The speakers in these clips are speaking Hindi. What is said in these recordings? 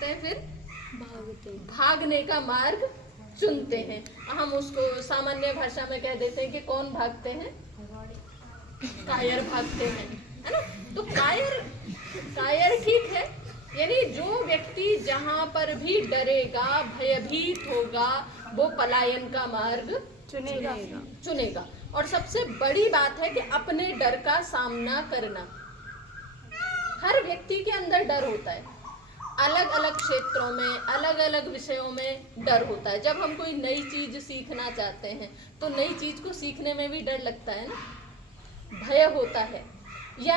करते हैं? फिर भागते भागने का मार्ग चुनते हैं। हम उसको सामान्य भाषा में कह देते हैं कि कौन भागते हैं? कायर भागते हैं, है ना। तो कायर ठीक है, यानी जो व्यक्ति जहां पर भी डरेगा, भयभीत होगा, वो पलायन का मार्ग चुनेगा। और सबसे बड़ी बात है कि अपने डर का सामना करना। हर व्यक्ति के अंदर डर होता है, अलग अलग क्षेत्रों में, अलग अलग विषयों में डर होता है। जब हम कोई नई चीज सीखना चाहते हैं तो नई चीज को सीखने में भी डर लगता है ना, भय होता है। या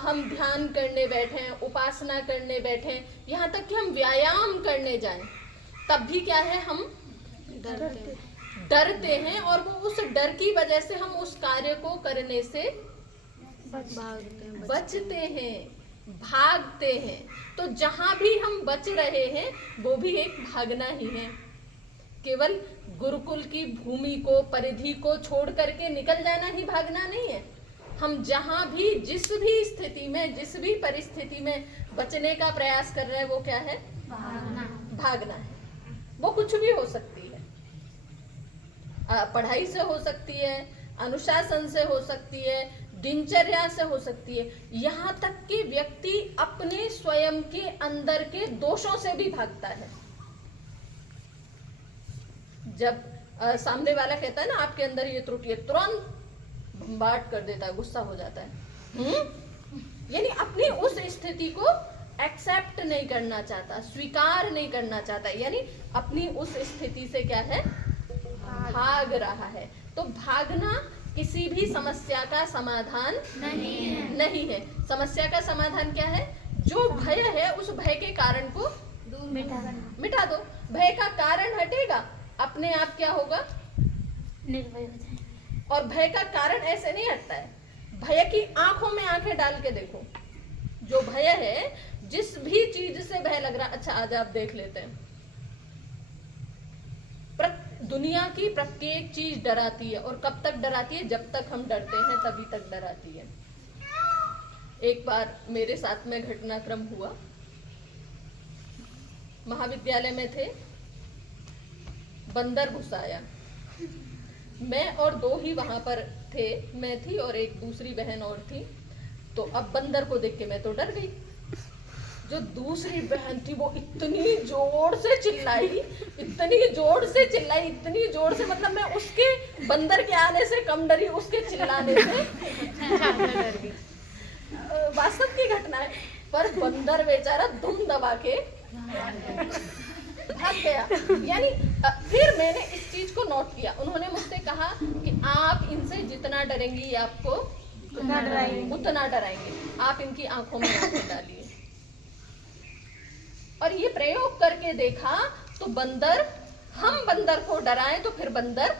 हम ध्यान करने बैठे, उपासना करने बैठे, यहाँ तक कि हम व्यायाम करने जाएं, तब भी क्या है, हम डरते हैं। और वो उस डर की वजह से हम उस कार्य को करने से बचते हैं, भागते हैं। तो जहां भी हम बच रहे हैं वो भी एक भागना ही है। केवल गुरुकुल की भूमि को, परिधि को छोड़ करके निकल जाना ही भागना नहीं है। हम जहां भी, जिस भी स्थिति में, जिस भी परिस्थिति में बचने का प्रयास कर रहे हैं, वो क्या है? भागना है। वो कुछ भी हो सकती है, पढ़ाई से हो सकती है, अनुशासन से हो सकती है, दिनचर्या से हो सकती है, यहाँ तक कि व्यक्ति अपने स्वयं के अंदर के दोषों से भी भागता है। जब सामने वाला कहता है ना आपके अंदर ये त्रुटि है, तुरंत बम्बार्ड कर देता है, गुस्सा हो जाता है। यानी अपनी उस स्थिति को एक्सेप्ट नहीं करना चाहता, स्वीकार नहीं करना चाहता, यानी अपनी उस स्थिति से क्या है? भाग रहा है। तो भागना किसी भी समस्या का समाधान नहीं है। समस्या का समाधान क्या है? जो भय है उस भय के कारण को मिटा दो। भय का कारण हटेगा, अपने आप क्या होगा? निर्भय हो जाए। और भय का कारण ऐसे नहीं हटता है। भय की आंखों में आंखें डाल के देखो, जो भय है, जिस भी चीज से भय लग रहा, अच्छा आज आप देख लेते हैं, दुनिया की प्रत्येक चीज डराती है। और कब तक डराती है? जब तक हम डरते हैं तभी तक डराती है। एक बार मेरे साथ में घटनाक्रम हुआ, महाविद्यालय में थे, बंदर घुस आया। मैं और दो ही वहां पर थे, मैं थी और एक दूसरी बहन और थी। तो अब बंदर को देख के मैं तो डर गई। जो दूसरी बहन थी वो इतनी जोर से चिल्लाई, इतनी जोर से चिल्लाई, इतनी जोर से, मतलब मैं उसके बंदर के आने से कम डरी, उसके चिल्लाने से वास्तव की घटना है। पर बंदर बेचारा दुम दबा के भाग गया। यानी फिर मैंने इस चीज को नोट किया। उन्होंने मुझसे कहा कि आप इनसे जितना डरेंगी ये आपको उतना डराएंगे, आप इनकी आंखों में आंखें डालिए। और ये प्रयोग करके देखा तो हम बंदर को डराएं तो फिर बंदर,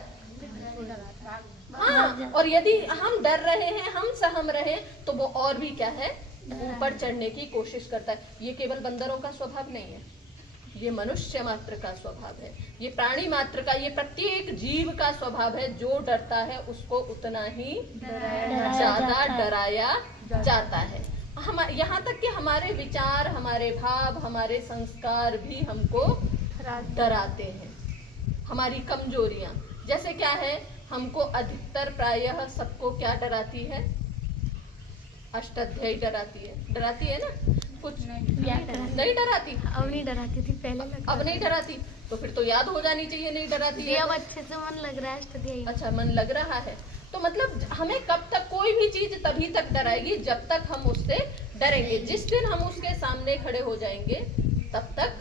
हाँ, और यदि हम डर रहे हैं, हम सहम रहे, तो वो और भी क्या है? ऊपर चढ़ने की कोशिश करता है। ये केवल बंदरों का स्वभाव नहीं है, ये मनुष्य मात्र का स्वभाव है, ये प्राणी मात्र का, ये प्रत्येक जीव का स्वभाव है। जो डरता है उसको उतना ही ज्यादा डराया जाता है। हम यहाँ तक कि हमारे विचार, हमारे भाव, हमारे संस्कार भी हमको डराते हैं। हमारी कमजोरियां, जैसे क्या है, हमको अधिकतर प्रायः सबको क्या डराती है? अष्टाध्यायी डराती है ना। कुछ नहीं डराती, अब नहीं डराती थी पहले, अब नहीं डराती, तो फिर तो याद हो जानी चाहिए नहीं डराती है। अब अच्छे से मन लग रहा है अष्टाध्यायी। अच्छा, मन लग रहा है, तो मतलब हमें कब तक कोई भी चीज तभी तक डराएगी जब तक हम उससे डरेंगे। जिस दिन हम उसके सामने खड़े हो जाएंगे तब तक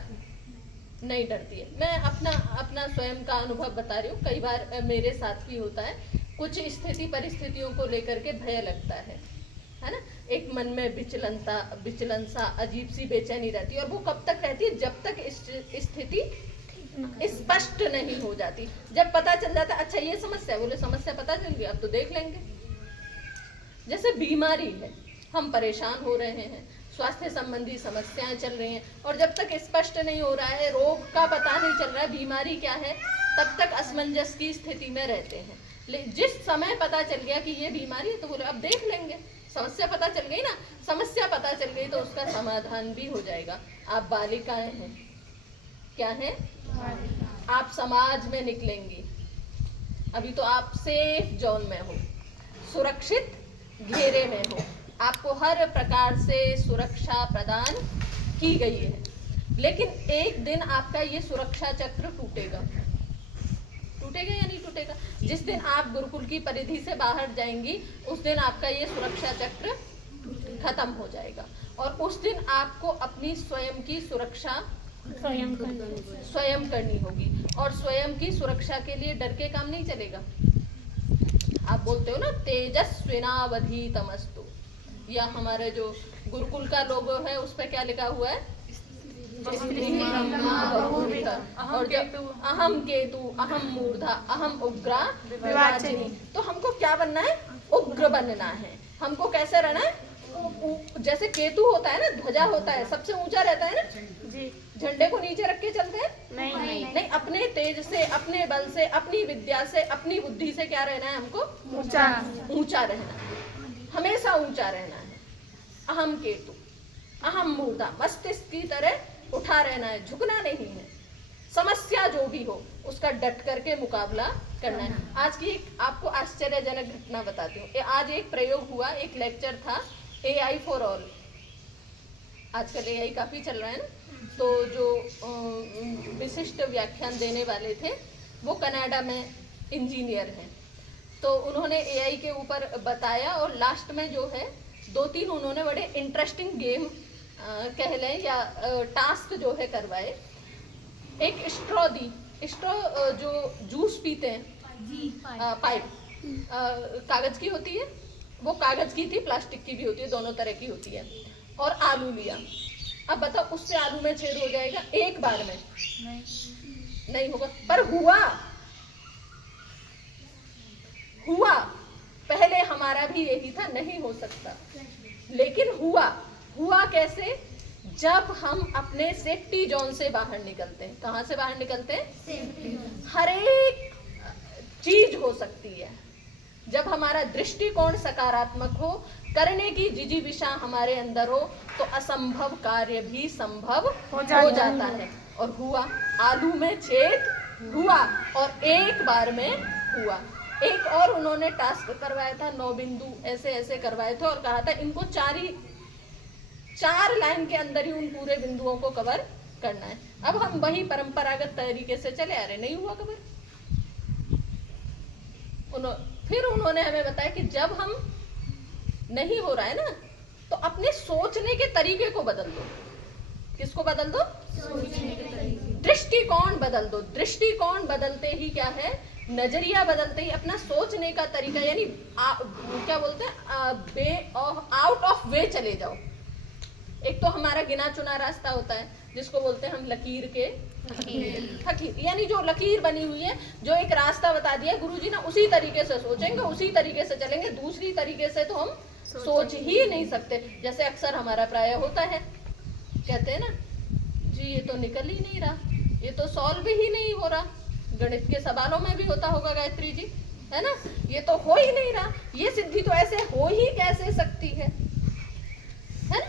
नहीं डरती है। मैं अपना स्वयं का अनुभव बता रही हूँ। कई बार मेरे साथ भी होता है, कुछ स्थिति परिस्थितियों को लेकर के भय लगता है ना। एक मन में विचलन सा, अजीब सी बेचैनी रहती है। और वो कब तक रहती है? जब तक स्थिति स्पष्ट नहीं हो जाती। जब पता चल जाता अच्छा ये समस्या, बोले समस्या पता चल गई, अब तो देख लेंगे। जैसे बीमारी है, हम परेशान हो रहे हैं, स्वास्थ्य संबंधी समस्याएं चल रही हैं, और जब तक स्पष्ट नहीं हो रहा है, रोग का पता नहीं चल रहा है, बीमारी क्या है, तब तक असमंजस की स्थिति में रहते हैं। जिस समय पता चल गया कि ये बीमारी है, तो बोले अब देख लेंगे, समस्या पता चल गई ना, समस्या पता चल गई तो उसका समाधान भी हो जाएगा। आप बालिकाएं हैं, क्या हैं? आप समाज में निकलेंगी, अभी तो आप सेफ जोन में हो, सुरक्षित घेरे में हो, आपको हर प्रकार से सुरक्षा प्रदान की गई है। लेकिन एक दिन आपका ये सुरक्षा चक्र टूटेगा। टूटेगा या नहीं टूटेगा? जिस दिन आप गुरुकुल की परिधि से बाहर जाएंगी उस दिन आपका ये सुरक्षा चक्र खत्म हो जाएगा, और उस दिन आपको अपनी स्वयं की सुरक्षा स्वयं करनी होगी। और स्वयं की सुरक्षा के लिए डर के काम नहीं चलेगा। आप बोलते हो ना तेजस्विनावधीतमस्तु, या हमारे जो गुरुकुल का लोगो है उस पर क्या लिखा हुआ है? और जब अहम केतु, अहम मूर्धा, अहम उग्रा विवाचिनी, तो हमको क्या बनना है? उग्र बनना है। हमको कैसे रहना है? जैसे केतु होता है ना, ध्वजा होता है, सबसे ऊंचा रहता है ना जी। झंडे को नीचे रख के चलते हैं? नहीं, अपने तेज से, अपने बल से, अपनी विद्या से, अपनी बुद्धि से क्या रहना है? हमको ऊंचा रहना है, हमेशा ऊंचा रहना है। अहम केतु, अहम मूर्धा, मस्तिष्क की तरह उठा रहना है, झुकना नहीं है। समस्या जो भी हो उसका डट करके मुकाबला करना है। आज की एक आपको आश्चर्यजनक घटना बताती हूँ। आज एक प्रयोग हुआ, एक लेक्चर था AI फॉर ऑल। आजकल AI काफी चल रहा है ना, तो जो विशिष्ट व्याख्यान देने वाले थे वो कनाडा में इंजीनियर हैं, तो उन्होंने AI के ऊपर बताया, और लास्ट में जो है 2-3 उन्होंने बड़े इंटरेस्टिंग गेम कह लें या टास्क जो है करवाए। एक स्ट्रॉ दी, स्ट्रॉ जो जूस पीते हैं, पाइप कागज की होती है, वो कागज की थी, प्लास्टिक की भी होती है, दोनों तरह की होती है। और आलू लिया, अब बताओ उससे आलू में छेद हो जाएगा एक बार में? नहीं होगा, पर हुआ। पहले हमारा भी यही था, नहीं हो सकता, लेकिन हुआ कैसे? जब हम अपने सेफ्टी जोन से बाहर निकलते हैं। कहाँ से बाहर निकलते हैं? हर एक चीज हो सकती है जब हमारा दृष्टिकोण सकारात्मक हो, करने की जिजीविषा हमारे अंदर हो, तो असंभव कार्य भी संभव हो जाता है। और हुआ, आलू में छेद हुआ, और एक बार में हुआ। एक और उन्होंने टास्क करवाया था, 9 बिंदु ऐसे करवाए थे, और कहा था इनको 4 लाइन के अंदर ही उन पूरे बिंदुओं को कवर करना है। अब हम वही परंपरागत तरीके से चले आ रहे, नहीं हुआ कवर। फिर उन्होंने हमें बताया कि जब हम नहीं हो रहा है ना, तो अपने सोचने के तरीके को बदल दो। किसको बदल दो? सोचने के तरीके, दृष्टिकोण बदल दो। दृष्टिकोण बदलते ही क्या है? नजरिया बदलते ही अपना सोचने का तरीका, यानी क्या बोलते हैं, आउट ऑफ वे चले जाओ। एक तो हमारा गिना चुना रास्ता होता है जिसको बोलते हैं हम लकीर के फकीर, यानी जो लकीर बनी हुई है, जो एक रास्ता बता दिया गुरुजी ने, उसी तरीके से सोचेंगे, उसी तरीके से चलेंगे। दूसरी तरीके से तो हम सोच ही नहीं सकते। जैसे अक्सर हमारा प्राय होता है, कहते हैं ना जी ये तो निकल ही नहीं रहा, ये तो सॉल्व ही नहीं हो रहा। गणित के सवालों में भी होता होगा गायत्री जी, है ना, ये तो हो ही नहीं रहा, ये सिद्धि तो ऐसे हो ही कैसे सकती है ना?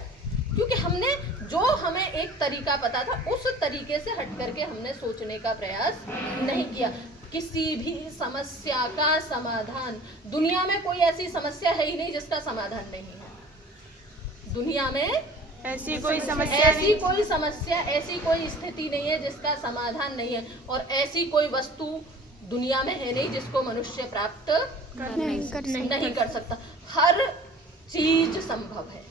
क्योंकि हमने जो हमें एक तरीका पता था उस तरीके से हट करके हमने सोचने का प्रयास नहीं किया। किसी भी समस्या का समाधान, दुनिया में कोई ऐसी समस्या है ही नहीं जिसका समाधान नहीं है। दुनिया में ऐसी कोई समस्या, ऐसी कोई स्थिति नहीं है जिसका समाधान नहीं है, और ऐसी कोई वस्तु दुनिया में है नहीं जिसको मनुष्य प्राप्त नहीं कर सकता। हर चीज संभव है,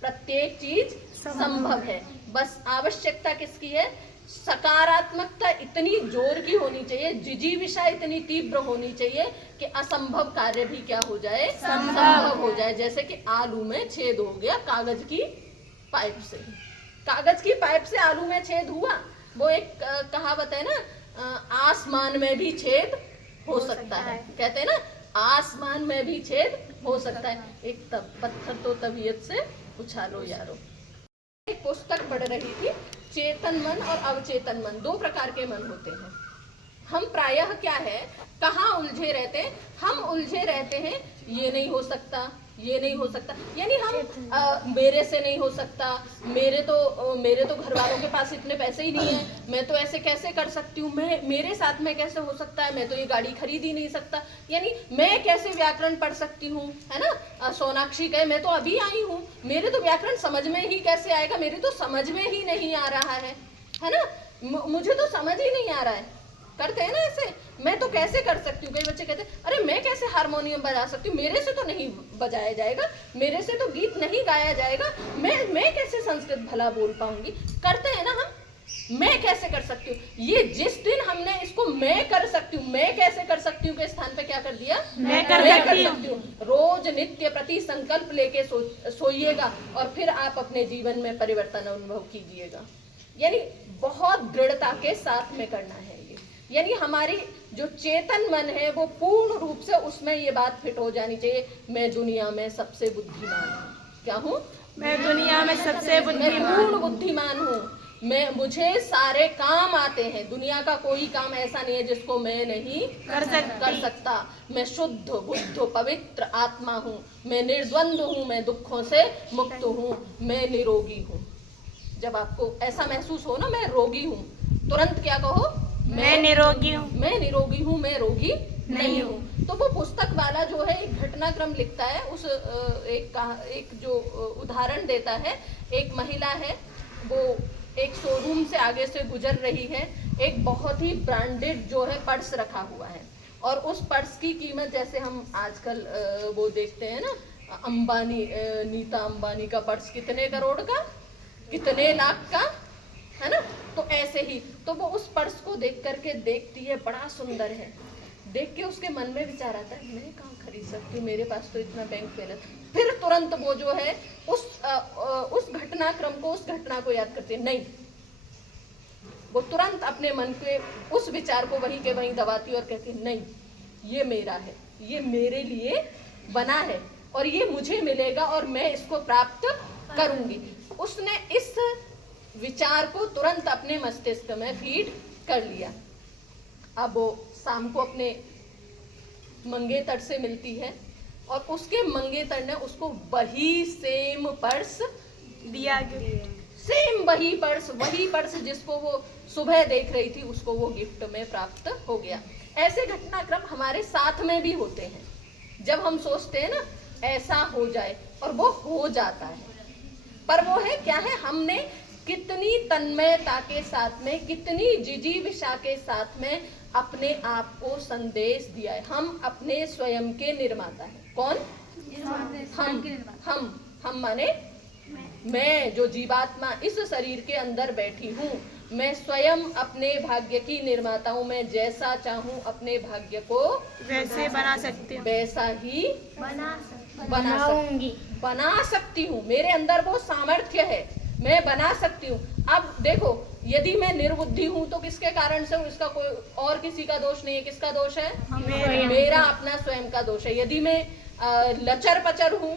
प्रत्येक चीज संभव है। बस आवश्यकता किसकी है? सकारात्मकता इतनी जोर की होनी चाहिए, जिजीविषा इतनी तीव्र होनी चाहिए कि असंभव कार्य भी क्या हो जाए? संभव हो जाए। जैसे कि आलू में छेद हो गया कागज की पाइप से, कागज की पाइप से आलू में छेद हुआ। वो एक कहावत है ना, आसमान में भी छेद हो सकता है, कहते हैं ना आसमान में भी छेद हो सकता है। एक पत्थर तो तबीयत से उछालो यारो। एक पुस्तक पढ़ रही थी, चेतन मन और अवचेतन मन, 2 प्रकार के मन होते हैं। हम प्रायः क्या है, कहाँ उलझे रहते हैं? हम उलझे रहते हैं ये नहीं हो सकता, ये नहीं हो सकता, यानी हम मेरे से नहीं हो सकता, मेरे तो घर वालों के पास इतने पैसे ही नहीं है, मैं तो ऐसे कैसे कर सकती हूँ, मैं मेरे साथ में कैसे हो सकता है, मैं तो ये गाड़ी खरीद ही नहीं सकता, यानी मैं कैसे व्याकरण पढ़ सकती हूँ, है ना। सोनाक्षी कहे मैं तो अभी आई हूँ, मेरे तो व्याकरण समझ में ही कैसे आएगा, मेरे तो समझ में ही नहीं आ रहा है ना, मुझे तो समझ ही नहीं आ रहा है। करते हैं ना ऐसे, मैं तो कैसे कर सकती हूँ। कई बच्चे कहते हैं अरे मैं कैसे हारमोनियम बजा सकती हूँ, मेरे से तो नहीं बजाया जाएगा, मेरे से तो गीत नहीं गाया जाएगा, मैं कैसे संस्कृत भला बोल पाऊंगी। करते हैं ना हम, मैं कैसे कर सकती हूँ। ये जिस दिन हमने इसको मैं कर सकती हूँ, मैं कैसे कर सकती हूँ के स्थान पे क्या कर दिया, मैं कर सकती हूँ। रोज नित्य प्रति संकल्प लेके सोइएगा और फिर आप अपने जीवन में परिवर्तन अनुभव कीजिएगा। यानी बहुत दृढ़ता के साथ में करना है ये, यानी हमारी जो चेतन मन है वो पूर्ण रूप से उसमें ये बात फिट हो जानी चाहिए, मैं दुनिया में सबसे बुद्धिमान हूँ। क्या हूँ? मैं दुनिया में सबसे बुद्धिमान, मैं पूर्ण बुद्धिमान हूँ, मुझे सारे काम आते हैं, दुनिया का कोई काम ऐसा नहीं है जिसको मैं नहीं कर सकता। मैं शुद्ध बुद्ध पवित्र आत्मा हूँ, मैं निर्द्वंद हूँ, मैं दुखों से मुक्त हूँ, मैं निरोगी हूँ। जब आपको ऐसा महसूस हो ना मैं रोगी हूँ, तुरंत क्या कहो, मैं निरोगी हूँ, मैं निरोगी हूँ, मैं रोगी नहीं हूँ। तो वो पुस्तक वाला जो है एक घटनाक्रम लिखता है, उस एक जो उदाहरण देता है, एक महिला है, वो एक शोरूम से आगे से गुजर रही है, एक बहुत ही ब्रांडेड जो है पर्स रखा हुआ है, और उस पर्स की कीमत जैसे हम आजकल वो देखते हैं ना, अंबानी, नीता अंबानी का पर्स कितने करोड़ का, कितने लाख का, है ना। तो ऐसे ही तो वो उस पर्स को देख करके देखती है, बड़ा सुंदर है, देख के उसके मन में विचार आता है मैं कहाँ खरीद सकती हूँ, मेरे पास तो इतना बैंक बैलेंस। फिर तुरंत वो जो है उस घटनाक्रम को, उस घटना को याद करती है, नहीं, वो तुरंत अपने मन के उस विचार को वहीं के वहीं दबाती है और कहती है नहीं, ये मेरा है, ये मेरे लिए बना है और ये मुझे मिलेगा और मैं इसको प्राप्त करूंगी। उसने इस विचार को तुरंत अपने मस्तिष्क में फीड कर लिया। अब वो शाम को अपने मंगेतर से मिलती है और उसके मंगेतर ने उसको वही सेम पर्स दिया गया, सेम वही पर्स जिसको वो सुबह देख रही थी, उसको वो गिफ्ट में प्राप्त हो गया। ऐसे घटनाक्रम हमारे साथ में भी होते हैं, जब हम सोचते हैं ना ऐसा हो जाए और वो हो जाता है, पर वो है क्या है, हमने कितनी तन्मयता के साथ में, कितनी जिजीविषा के साथ में अपने आप को संदेश दिया है। हम अपने स्वयं के निर्माता हैं। कौन? हम माने मैं जो जीवात्मा इस शरीर के अंदर बैठी हूँ, मैं स्वयं अपने भाग्य की निर्माता हूँ। मैं जैसा चाहूँ अपने भाग्य को वैसे बना सकती हूँ, वैसा ही बना सकती हूँ। मेरे अंदर वो सामर्थ्य है, मैं बना सकती हूँ। अब देखो, यदि मैं निर्बुद्धि हूँ तो किसके कारण से हूँ, इसका कोई और किसी का दोष नहीं है। किसका दोष है? मेरा अपना स्वयं का दोष है। यदि मैं लचर पचर हूँ,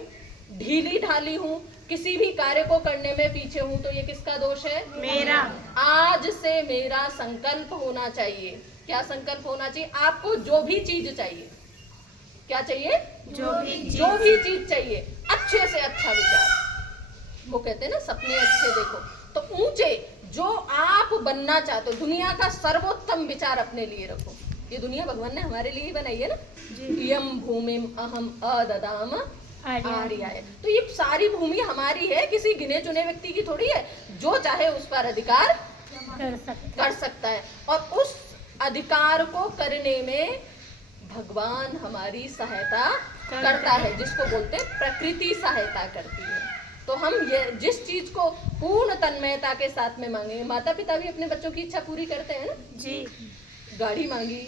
ढीली ढाली हूँ, किसी भी कार्य को करने में पीछे हूँ, तो ये किसका दोष है? मेरा। आज से मेरा संकल्प होना चाहिए। क्या संकल्प होना चाहिए? आपको जो भी चीज चाहिए, क्या चाहिए? जो भी चीज चाहिए, अच्छे से अच्छा विचार। वो कहते हैं ना सपने अच्छे देखो, तो ऊंचे जो आप बनना चाहते हो, दुनिया का सर्वोत्तम विचार अपने लिए रखो। ये दुनिया भगवान ने हमारे लिए ही बनाई है ना। यम भूमिम अहम अददाम आर्याय। तो ये सारी भूमि हमारी है, किसी गिने चुने व्यक्ति की थोड़ी है। जो चाहे उस पर अधिकार कर सकता है, और उस अधिकार को करने में भगवान हमारी सहायता करता है, जिसको बोलते हैं प्रकृति सहायता करती है। तो हम ये जिस चीज को पूर्ण तन्मयता के साथ में मांगे, माता पिता भी अपने बच्चों की इच्छा पूरी करते हैं ना जी। गाड़ी मांगी,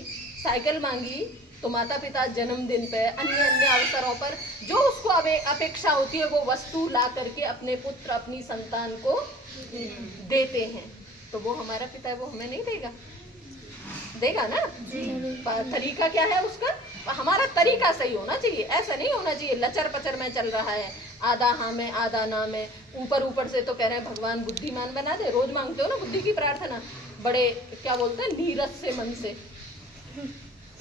साइकिल मांगी, तो माता पिता जन्मदिन पे, अन्य अवसरों पर जो उसको अपेक्षा होती है, वो वस्तु ला करके अपने पुत्र अपनी संतान को देते हैं। तो वो हमारा पिता है, वो हमें नहीं देगा ना जी। तरीका क्या है उसका? हमारा तरीका सही होना चाहिए। ऐसा नहीं होना चाहिए लचर पचर में चल रहा है, आधा हाँ में आधा ना में। ऊपर से तो कह रहे हैं भगवान बुद्धिमान बना दे, रोज मांगते हो ना बुद्धि की प्रार्थना, बड़े क्या बोलते हैं नीरस से मन से,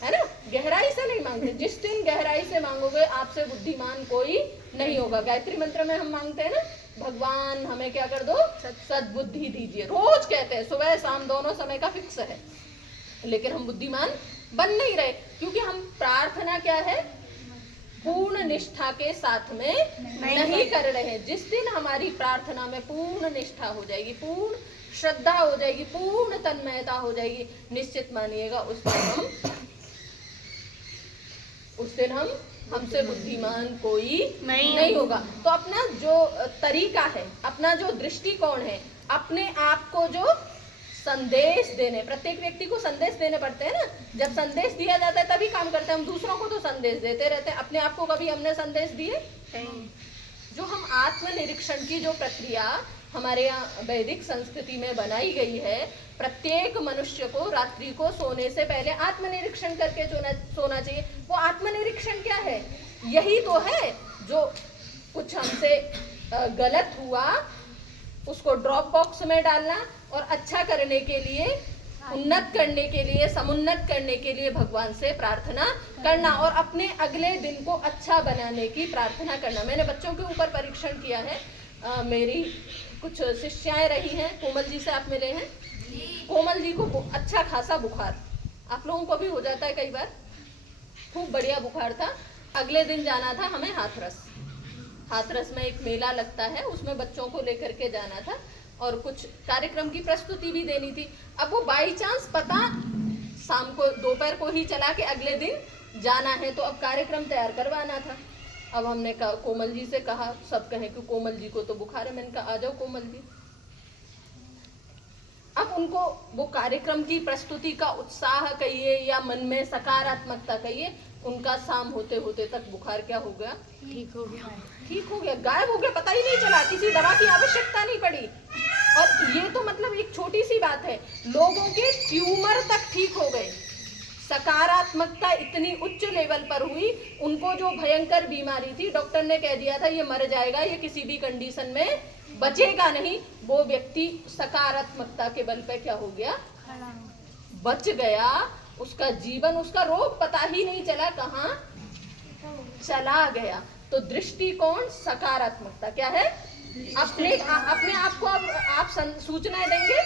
है ना, गहराई से नहीं मांगते। जिस दिन गहराई से मांगोगे आपसे बुद्धिमान कोई नहीं होगा। गायत्री मंत्र में हम मांगते हैं ना, भगवान हमें क्या कर दो, सद्बुद्धि दीजिए, रोज कहते हैं, सुबह शाम दोनों समय का फिक्स है। लेकिन हम बुद्धिमान बन नहीं रहे, क्योंकि हम प्रार्थना क्या है, पूर्ण निष्ठा के साथ में नहीं कर रहे हैं। जिस दिन हमारी प्रार्थना में पूर्ण निष्ठा हो जाएगी, पूर्ण श्रद्धा हो जाएगी, पूर्ण तन्मयता हो जाएगी, निश्चित मानिएगा उस दिन हम हमसे बुद्धिमान कोई नहीं होगा। तो अपना जो तरीका है, अपना जो दृष्टिकोण है, अपने आप को जो संदेश देने, प्रत्येक व्यक्ति को संदेश देने पड़ते हैं ना। जब संदेश दिया जाता है तभी काम करते हैं हम, दूसरों को तो संदेश देते रहते हैं, अपने आप को कभी हमने संदेश दिए? जो हम आत्मनिरीक्षण की जो प्रक्रिया हमारे यहाँ वैदिक संस्कृति में बनाई गई है, प्रत्येक मनुष्य को रात्रि को सोने से पहले आत्मनिरीक्षण करके सोना चाहिए। वो आत्मनिरीक्षण क्या है? यही तो है जो कुछ हमसे गलत हुआ उसको ड्रॉप बॉक्स में डालना और अच्छा करने के लिए, उन्नत करने के लिए, समुन्नत करने के लिए भगवान से प्रार्थना करना और अपने अगले दिन को अच्छा बनाने की प्रार्थना करना। मैंने बच्चों के ऊपर परीक्षण किया है। मेरी कुछ शिष्याएं रही हैं, कोमल जी से आप मिले हैं। कोमल जी को अच्छा खासा बुखार, आप लोगों को भी हो जाता है कई बार, खूब बढ़िया बुखार था। अगले दिन जाना था हमें हाथरस। हाथरस में एक मेला लगता है, उसमें बच्चों को लेकर के जाना था और कुछ कार्यक्रम की प्रस्तुति भी देनी थी। अब वो बाई चांस पता शाम को दोपहर को ही चला के अगले दिन जाना है, तो अब कार्यक्रम तैयार करवाना था। अब हमने कहा, कोमल जी से कहा, सब कहे कि कोमल जी को तो बुखार है। मैंने कहा आ जाओ कोमल जी। अब उनको वो कार्यक्रम की प्रस्तुति का उत्साह कहिए या मन में सकारात्मकता कहिए, उनका शाम होते होते तक बुखार क्या हो गया, ठीक हो गया, ठीक हो गया, गायब हो गया, पता ही नहीं चला, किसी दवा की आवश्यकता नहीं पड़ी। और ये तो मतलब एक छोटी सी बात है, लोगों के ट्यूमर तक ठीक हो गए। सकारात्मकता इतनी उच्च लेवल पर हुई, उनको जो भयंकर बीमारी थी, डॉक्टर ने कह दिया था ये मर जाएगा, ये किसी भी कंडीशन में बचेगा नहीं, वो व्यक्ति सकारात्मकता के बल पे क्या हो गया, बच गया। उसका जीवन, उसका रोग पता ही नहीं चला कहाँ चला गया। तो दृष्टिकोण, सकारात्मकता क्या है, अपने आप को आप सूचनाएं देंगे।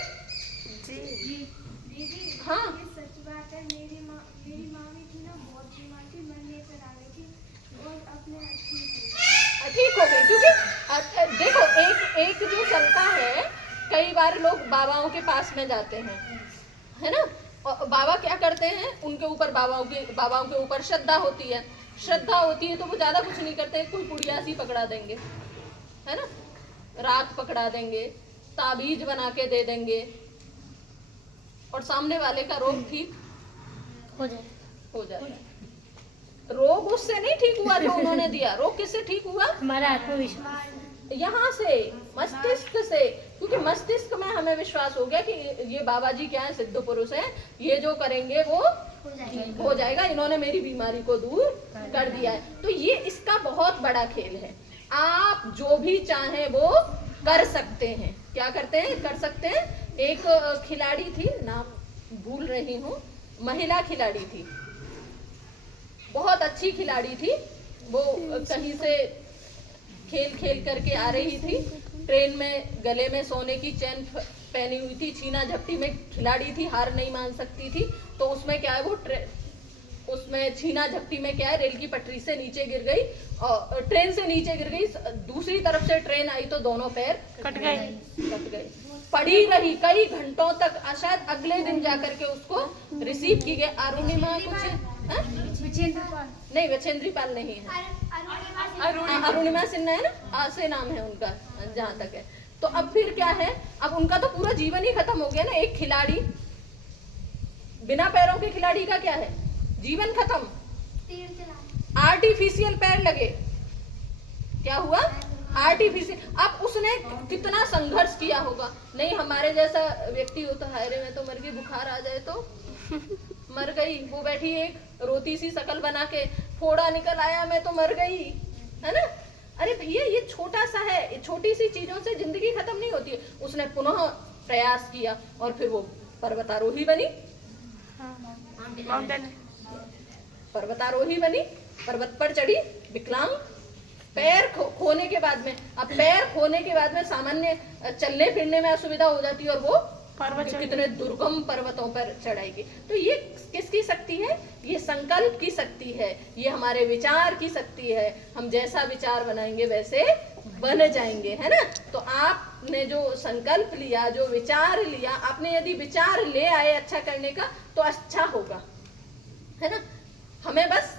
हाँ, सच बात है। मेरी माँ भी थी ना, बहुत बीमार थी, मरने पर आ गई थी और अपने ठीक हो गई। क्योंकि देखो एक जो चलता है, कई बार लोग बाबाओं के पास में जाते हैं, है ना, और बाबा क्या करते हैं, उनके ऊपर बाबाओं के ऊपर श्रद्धा होती है। श्रद्धा होती है तो वो ज्यादा कुछ नहीं करते, कोई पुड़िया सी पकड़ा देंगे, है ना, राख पकड़ा देंगे, ताबीज बना के दे देंगे और सामने वाले का रोग ठीक हो जाता है। रोग उससे नहीं ठीक हुआ जो उन्होंने दिया, रोग किससे ठीक हुआ, हमारा आत्मविश्वास, यहाँ से, मस्तिष्क से। क्योंकि मस्तिष्क में हमें विश्वास हो गया कि ये बाबा जी क्या है, सिद्ध पुरुष है, ये जो करेंगे वो हो जाएगा, इन्होंने मेरी बीमारी को दूर कर दिया है। तो ये इसका बहुत बड़ा खेल है। आप जो भी चाहें वो कर सकते हैं। क्या करते हैं, कर सकते हैं। एक खिलाड़ी थी, नाम भूल रही हूँ, महिला खिलाड़ी थी, बहुत अच्छी खिलाड़ी थी। वो कहीं से खेल करके आ रही थी, ट्रेन में गले में सोने की चेन पहनी हुई थी, छीना झपटी में खिलाड़ी थी, हार नहीं मान सकती थी। तो उसमें क्या है, वो उसमें छीना झपटी में क्या है, रेल की पटरी से नीचे गिर गई और ट्रेन से नीचे गिर गई। दूसरी तरफ से ट्रेन आई तो दोनों पैर कट गए। पड़ी रही कई घंटों तक, शायद अगले दिन जाकर के उसको रिसीव की गई। अरुणिमा कुछ नहीं, विछेंद्री पाल नहीं है, अरुणिमा सिन्हा है ना, से नाम है उनका जहाँ तक है। तो अब फिर क्या है, अब उनका तो पूरा जीवन ही खत्म हो गया ना। एक खिलाड़ी, बिना पैरों के खिलाड़ी का क्या है, जीवन खत्म। आर्टिफिशियल पैर लगे, क्या हुआ, आर्टिफिशियल। अब उसने कितना संघर्ष किया होगा। नहीं, हमारे जैसा व्यक्ति होता है, अरे मैं तो मर गई, बुखार आ जाए तो मर गई। वो बैठी एक रोती सी शकल बना के, फोड़ा निकल आया, मैं तो मर गई, है ना। अरे भैया, ये छोटा सा है, छोटी सी चीजों से जिंदगी खत्म नहीं होती है। उसने पुनः प्रयास किया और फिर वो पर्वतारोही बनी, पर्वतारोही बनी, पर्वत पर चढ़ी, विकलांग, पैर खोने के बाद में, अब पैर खोने के बाद में सामान्य चलने फिरने में असुविधा हो जाती है और वो कितने दुर्गम पर्वतों पर चढ़ाएगी। तो ये किसकी शक्ति है? ये संकल्प की शक्ति है, ये हमारे विचार की शक्ति है। हम जैसा विचार बनाएंगे वैसे बन जाएंगे, है ना। तो आपने जो संकल्प लिया, जो विचार लिया, आपने यदि विचार ले आए अच्छा करने का तो अच्छा होगा, है ना। हमें बस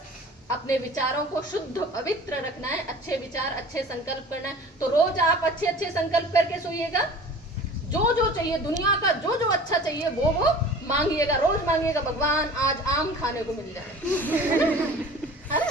अपने विचारों को शुद्ध पवित्र रखना है, अच्छे विचार, अच्छे संकल्प करना है। तो रोज आप अच्छे अच्छे संकल्प करके सोइएगा, जो जो चाहिए दुनिया का, जो जो अच्छा चाहिए वो मांगिएगा, रोज मांगिएगा, भगवान आज आम खाने को मिल जाए, है ना।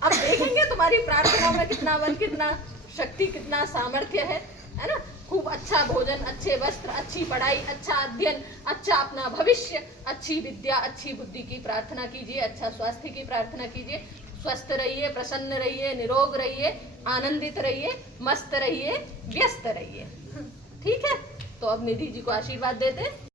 अब देखेंगे तुम्हारी प्रार्थनाओं में कितना बल, कितना शक्ति, कितना सामर्थ्य है ना। खूब अच्छा भोजन, अच्छे वस्त्र, अच्छी पढ़ाई, अच्छा अध्ययन, अच्छा अपना भविष्य, अच्छी विद्या, अच्छी बुद्धि की प्रार्थना कीजिए, अच्छा स्वास्थ्य की प्रार्थना कीजिए। स्वस्थ रहिए, प्रसन्न रहिए, निरोग रहिए, आनंदित रहिए, मस्त रहिए, व्यस्त रहिए। ठीक है, तो अब निधि जी को आशीर्वाद देते हैं।